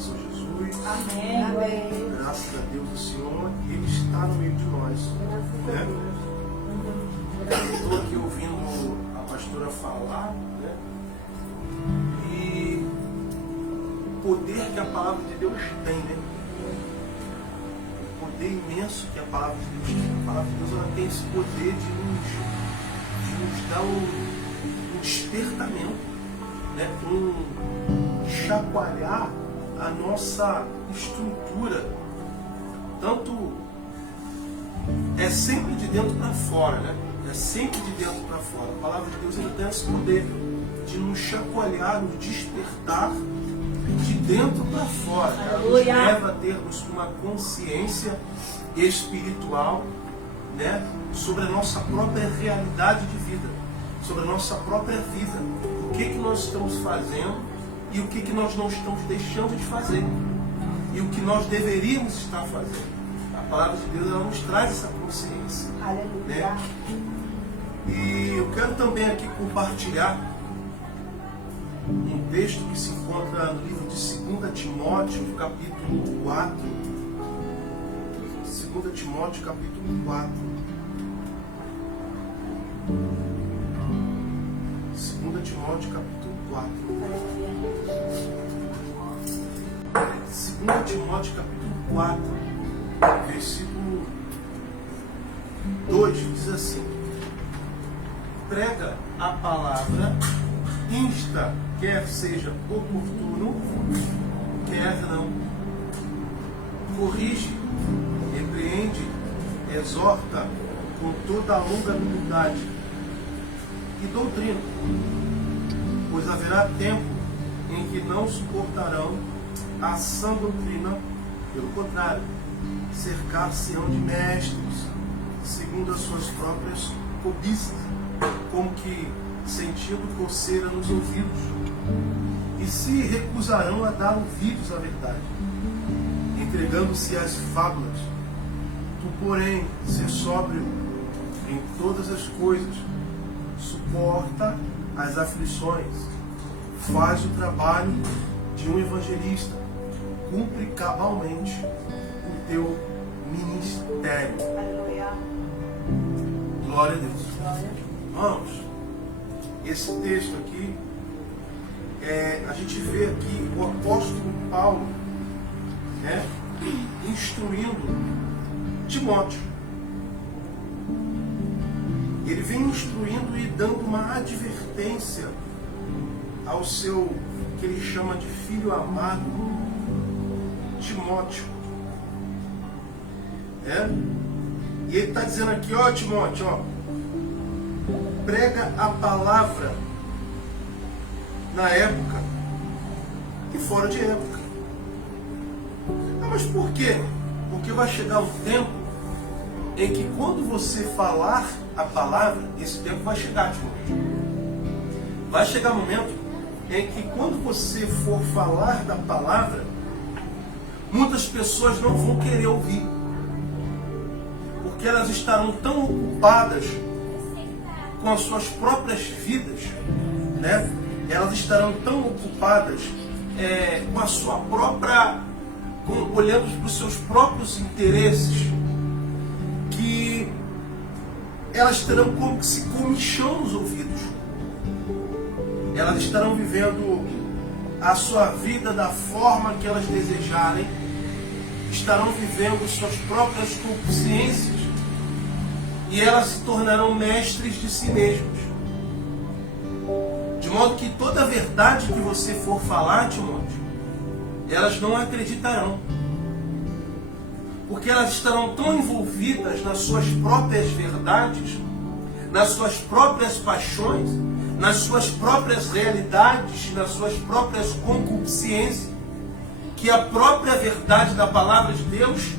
do Senhor Jesus. Amém. Amém. Graças a Deus, o Senhor, Ele está no meio de nós. Né? Eu estou aqui ouvindo a pastora falar, né? E o poder que a palavra de Deus tem, né? O poder imenso que a palavra de Deus tem. A palavra de Deus, ela tem esse poder de nos dar um despertamento, né? Chacoalhar a nossa estrutura. Tanto é sempre de dentro para fora, né? É sempre de dentro para fora. A palavra de Deus, ele tem esse poder de nos chacoalhar, nos despertar de dentro para fora. Ela nos leva a termos uma consciência espiritual, né? Sobre a nossa própria realidade de vida, sobre a nossa própria vida. O que nós estamos fazendo e o que nós não estamos deixando de fazer. E o que nós deveríamos estar fazendo. A palavra de Deus, ela nos traz essa consciência. Aleluia. Né? E eu quero também aqui compartilhar um texto que se encontra no livro de 2 Timóteo, capítulo 4. 2 Timóteo, capítulo 4. 2 Timóteo, capítulo 4. 2 Timóteo, capítulo 4, versículo 2, diz assim: prega a palavra, insta, quer seja oportuno, quer não. Corrige, repreende, exorta com toda a longanimidade e doutrina, pois haverá tempo em que não suportarão a sã doutrina, pelo contrário, cercar-se-ão de mestres, segundo as suas próprias cobiças, como que sentindo coceira nos ouvidos, e se recusarão a dar ouvidos à verdade, entregando-se às fábulas. Tu, porém, ser sóbrio em todas as coisas, suporta as aflições, faz o trabalho de um evangelista, cumpre cabalmente o teu ministério. Aleluia. Glória a Deus. Vamos. Esse texto aqui, a gente vê aqui o apóstolo Paulo, né, instruindo Timóteo. Ele vem instruindo e dando uma advertência ao seu, que ele chama de filho amado, Timóteo. E ele está dizendo aqui, ó Timóteo, ó, prega a palavra na época e fora de época. Ah, mas por quê? Porque vai chegar um tempo em que quando você falar a palavra, esse tempo vai chegar, Timóteo. Vai chegar um momento em que quando você for falar da palavra, muitas pessoas não vão querer ouvir, porque elas estarão tão ocupadas com as suas próprias vidas, né? Elas estarão tão ocupadas com a sua própria, olhando para os seus próprios interesses, que elas terão como que se comichão nos ouvidos. Elas estarão vivendo a sua vida da forma que elas desejarem, estarão vivendo suas próprias concupiscências e elas se tornarão mestres de si mesmos. De modo que toda a verdade que você for falar, Timóteo, elas não acreditarão. Porque elas estarão tão envolvidas nas suas próprias verdades, nas suas próprias paixões, nas suas próprias realidades, nas suas próprias concupiscências, que a própria verdade da palavra de Deus,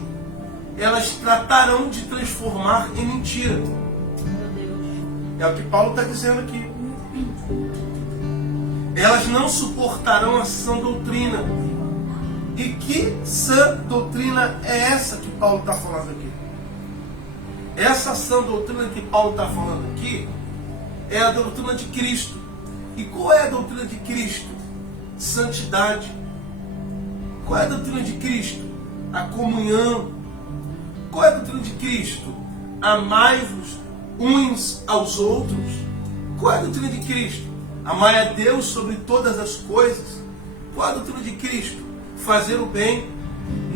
elas tratarão de transformar em mentira. É o que Paulo está dizendo aqui. Elas não suportarão a sã doutrina. E que sã doutrina é essa que Paulo está falando aqui? Essa sã doutrina que Paulo está falando aqui é a doutrina de Cristo. E qual é a doutrina de Cristo? Santidade. Qual é a doutrina de Cristo? A comunhão. Qual é a doutrina de Cristo? Amai-vos uns aos outros. Qual é a doutrina de Cristo? Amai a Deus sobre todas as coisas. Qual é a doutrina de Cristo? Fazer o bem,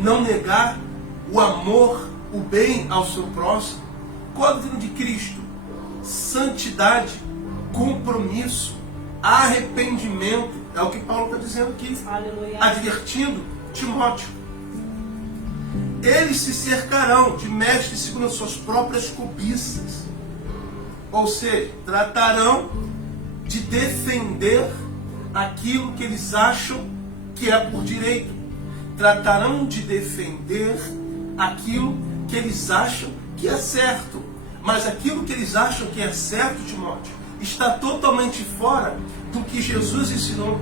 não negar o amor, o bem ao seu próximo. Qual é a doutrina de Cristo? Santidade, compromisso, arrependimento. É o que Paulo está dizendo aqui, Aleluia. advertindo Timóteo. Eles se cercarão de mestres segundo as suas próprias cobiças. Ou seja, tratarão de defender aquilo que eles acham que é por direito. Tratarão de defender aquilo que eles acham que é certo. Mas aquilo que eles acham que é certo, Timóteo, está totalmente fora do que Jesus ensinou.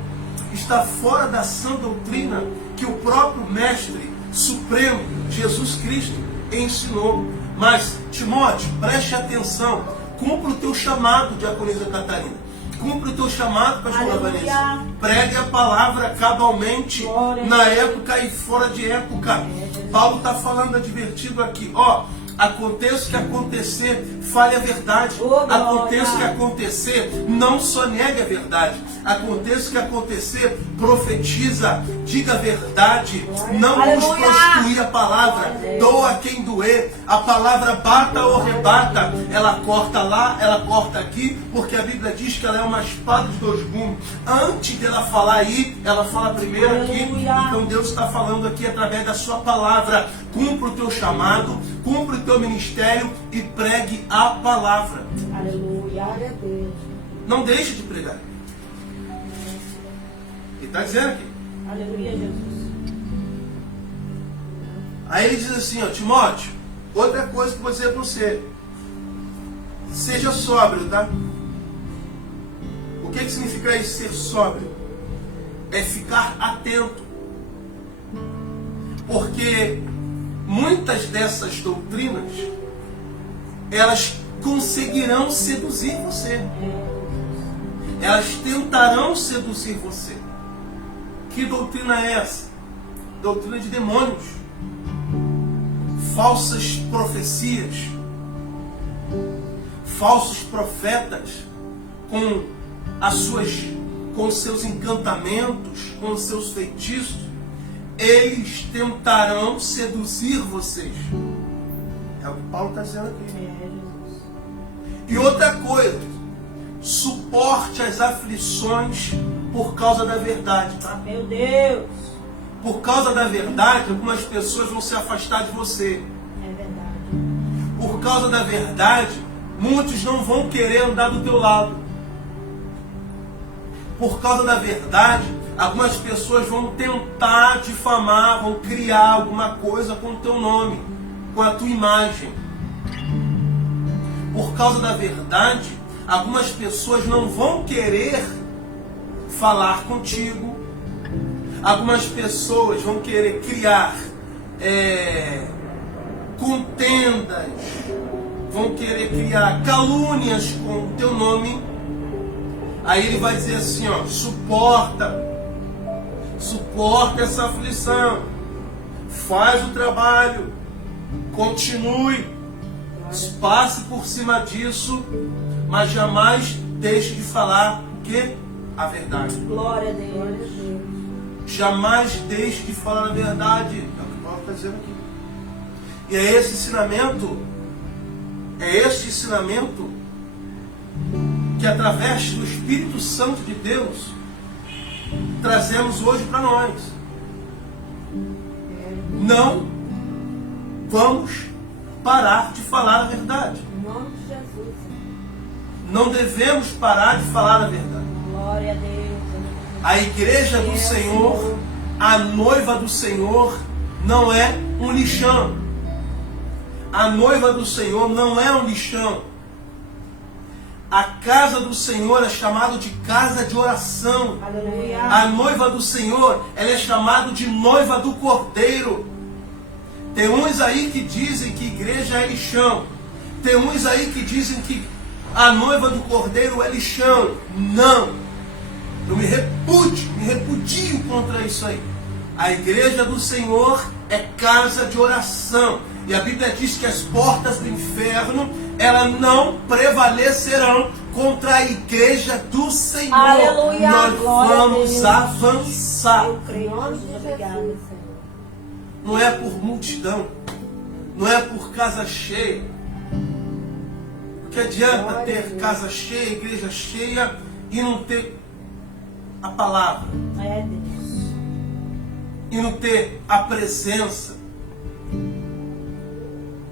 Está fora da sã doutrina que o próprio Mestre Supremo, Jesus Cristo, ensinou. Mas, Timóteo, preste atenção. Cumpra o teu chamado, diaconisa Catarina. Cumpra o teu chamado, pastora Vanessa. Pregue a palavra cabalmente, na época e fora de época. Paulo está falando advertido aqui. Ó, aconteça o que acontecer, fale a verdade. Aconteça o que acontecer, não só negue a verdade. Aconteça o que acontecer, profetiza, diga a verdade. Não nos prostituir a palavra. Doa quem doer. A palavra bata ou rebata. Ela corta lá, ela corta aqui, porque a Bíblia diz que ela é uma espada de dois gumes. Antes dela falar aí, ela fala primeiro aqui. Então Deus está falando aqui através da sua palavra. Cumpra o teu chamado, cumpra o teu ministério e pregue a palavra. Aleluia. Não deixe de pregar. Ele está dizendo aqui. Aleluia, Jesus. Aí ele diz assim, ó, Timóteo, outra coisa que eu vou dizer para você. Seja sóbrio, tá? O que significa isso, ser sóbrio? É ficar atento. Porque muitas dessas doutrinas, elas conseguirão seduzir você. Elas tentarão seduzir você. Que doutrina é essa? Doutrina de demônios. Falsas profecias. Falsos profetas com seus encantamentos, com seus feitiços. Eles tentarão seduzir vocês. É o que Paulo está dizendo aqui. E outra coisa, suporte as aflições por causa da verdade, tá? Meu Deus. Por causa da verdade, algumas pessoas vão se afastar de você. É verdade. Por causa da verdade, muitos não vão querer andar do teu lado. Por causa da verdade, algumas pessoas vão tentar difamar, vão criar alguma coisa com o teu nome, com a tua imagem. Por causa da verdade, algumas pessoas não vão querer falar contigo. Algumas pessoas vão querer criar contendas, vão querer criar calúnias com o teu nome. Aí ele vai dizer assim, ó, suporta essa aflição, faz o trabalho, continue, passe por cima disso, mas jamais deixe de falar o quê? A verdade. Glória a Deus. Jamais deixe de falar a verdade. É o que Paulo está dizendo aqui. E é esse ensinamento que através do Espírito Santo de Deus trazemos hoje para nós. Não vamos parar de falar a verdade. Em nome de Jesus. Não devemos parar de falar a verdade. Glória a Deus. A igreja do Senhor, a noiva do Senhor, não é um lixão. A noiva do Senhor não é um lixão. A casa do Senhor é chamada de casa de oração. Aleluia. A noiva do Senhor, ela é chamada de noiva do Cordeiro. Tem uns aí que dizem que igreja é lixão. Tem uns aí que dizem que a noiva do Cordeiro é lixão. Não. Eu me repudio contra isso aí. A igreja do Senhor é casa de oração. E a Bíblia diz que as portas do inferno, elas não prevalecerão contra a igreja do Senhor. Aleluia, Nós glória a vamos Deus. avançar. Eu creio, Jesus. Obrigada, Senhor. Não é por multidão, não é por casa cheia. O que adianta Glória a ter Deus. casa cheia, igreja cheia e não ter a palavra, É Deus. e não ter a presença,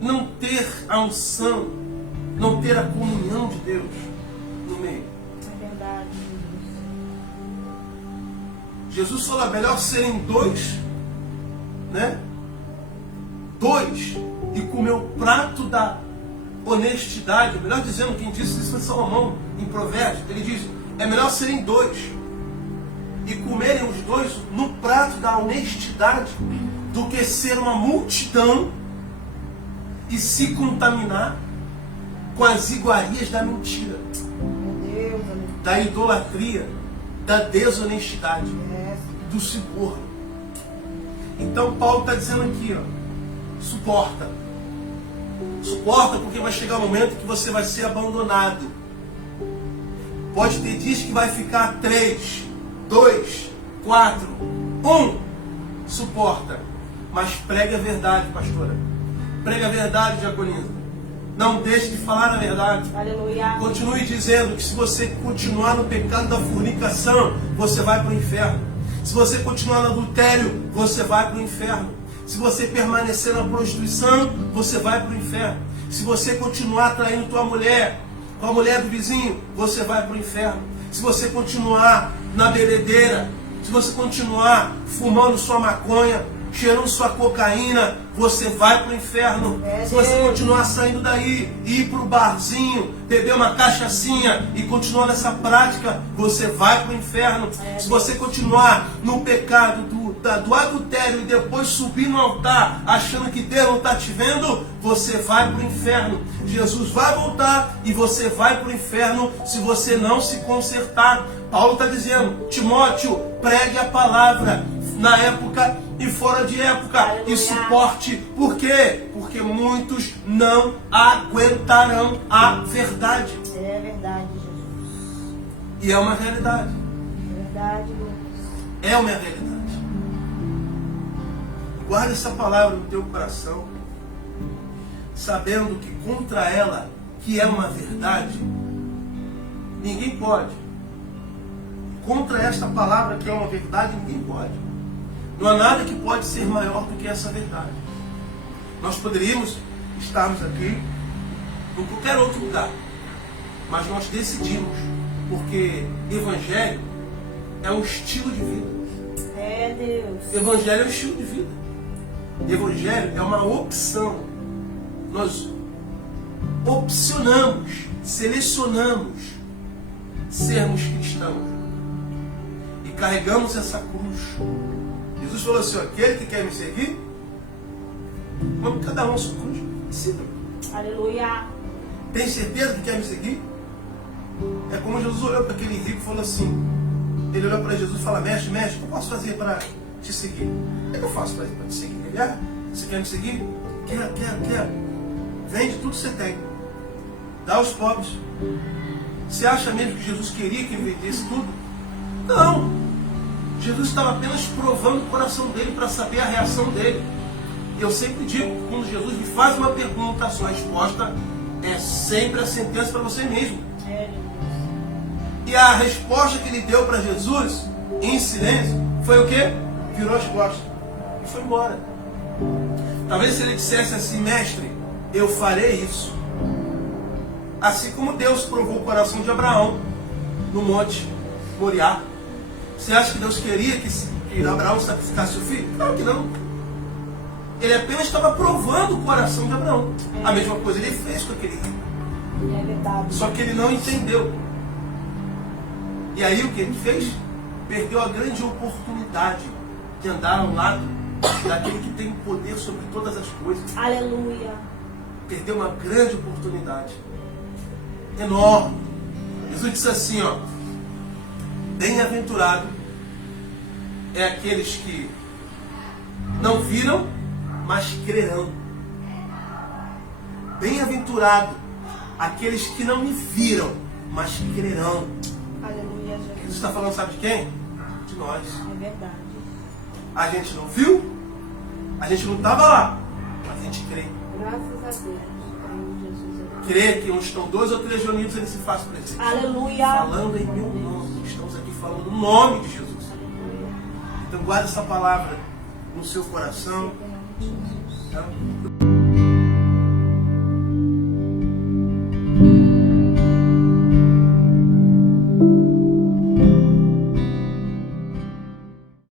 não ter a unção, não ter a comunhão de Deus no meio? É verdade, Jesus. Jesus falou, é melhor serem dois, né? Dois, e comer o prato da honestidade. Melhor dizendo, quem disse isso foi Salomão em Provérbios. Ele diz, é melhor serem dois e comerem os dois no prato da honestidade do que ser uma multidão e se contaminar com as iguarias da mentira, Meu Deus, aleluia. da idolatria, da desonestidade, É. do suborno. Então Paulo está dizendo aqui, ó, suporta. Suporta, porque vai chegar um momento que você vai ser abandonado. Pode ter dias que vai ficar 3, 2, 4, 1. Suporta. Mas pregue a verdade, pastora. Pregue a verdade, diaconisa. Não deixe de falar a verdade. Aleluia. Continue dizendo que se você continuar no pecado da fornicação, você vai para o inferno. Se você continuar no adultério, você vai para o inferno. Se você permanecer na prostituição, você vai para o inferno. Se você continuar traindo tua mulher, com a mulher do vizinho, você vai para o inferno. Se você continuar na bebedeira, se você continuar fumando sua maconha, cheirando sua cocaína, você vai para o inferno. Se você continuar saindo daí e ir para o barzinho, beber uma cachaçinha e continuar nessa prática, você vai para o inferno. Se você continuar no pecado do adultério e depois subir no altar achando que Deus não está te vendo, você vai para o inferno. Jesus vai voltar e você vai para o inferno se você não se consertar. Paulo está dizendo, Timóteo, pregue a palavra na época e fora de época. Aleluia. E suporte. Por quê? Porque muitos não aguentarão a verdade. É verdade, Jesus. E é uma realidade. É verdade, Lucas. É uma realidade. Guarde essa palavra no teu coração, sabendo que contra ela, que é uma verdade, ninguém pode. Contra esta palavra que é uma verdade, ninguém pode. Não há nada que pode ser maior do que essa verdade. Nós poderíamos estarmos aqui em qualquer outro lugar, mas nós decidimos, porque Evangelho é um estilo de vida. É Deus. Evangelho é um estilo de vida. Evangelho é uma opção. Nós opcionamos, selecionamos sermos cristãos e carregamos essa cruz. Jesus falou assim, ó, aquele que quer me seguir, vamos cada um a sua cruz. Siga. Aleluia. Tem certeza que quer me seguir? É como Jesus olhou para aquele rico e falou assim, ele olhou para Jesus e falou, mestre, o que eu posso fazer para te seguir? O que eu faço para te seguir? Ele, você quer me seguir? Quero. Vende tudo que você tem. Dá aos pobres. Você acha mesmo que Jesus queria que ele vendesse tudo? Não. Jesus estava apenas provando o coração dele para saber a reação dele. Eu sempre digo que quando Jesus me faz uma pergunta, a sua resposta é sempre a sentença para você mesmo. É Deus. E a resposta que ele deu para Jesus, em silêncio, foi o quê? Virou as costas e foi embora. Talvez se ele dissesse assim, mestre, eu farei isso. Assim como Deus provou o coração de Abraão no monte Moriá. Você acha que Deus queria que Abraão sacrificasse o filho? Claro que não. Ele apenas estava provando o coração de Abraão. A mesma coisa ele fez com aquele filho. É verdade. Só que ele não entendeu. E aí o que ele fez? Perdeu a grande oportunidade de andar ao lado daquele que tem poder sobre todas as coisas. Aleluia. Perdeu uma grande oportunidade. Enorme. Jesus disse assim, ó. Bem-aventurado é aqueles que Não viram, mas crerão. Bem-aventurado aqueles que não me viram, mas crerão. Aleluia, Jesus Jesus. está falando, sabe de quem? De nós. É verdade. A gente não viu, a gente não estava lá, mas a gente crê. Graças a Deus. Aleluia, Jesus. Crê que onde estão 2 ou 3 reunidos, ele se faz presente. Aleluia. Falando em meu nome. Estamos aqui falando no nome de Jesus. Aleluia. Então guarde essa palavra no seu coração. Em nome de Jesus. Tá?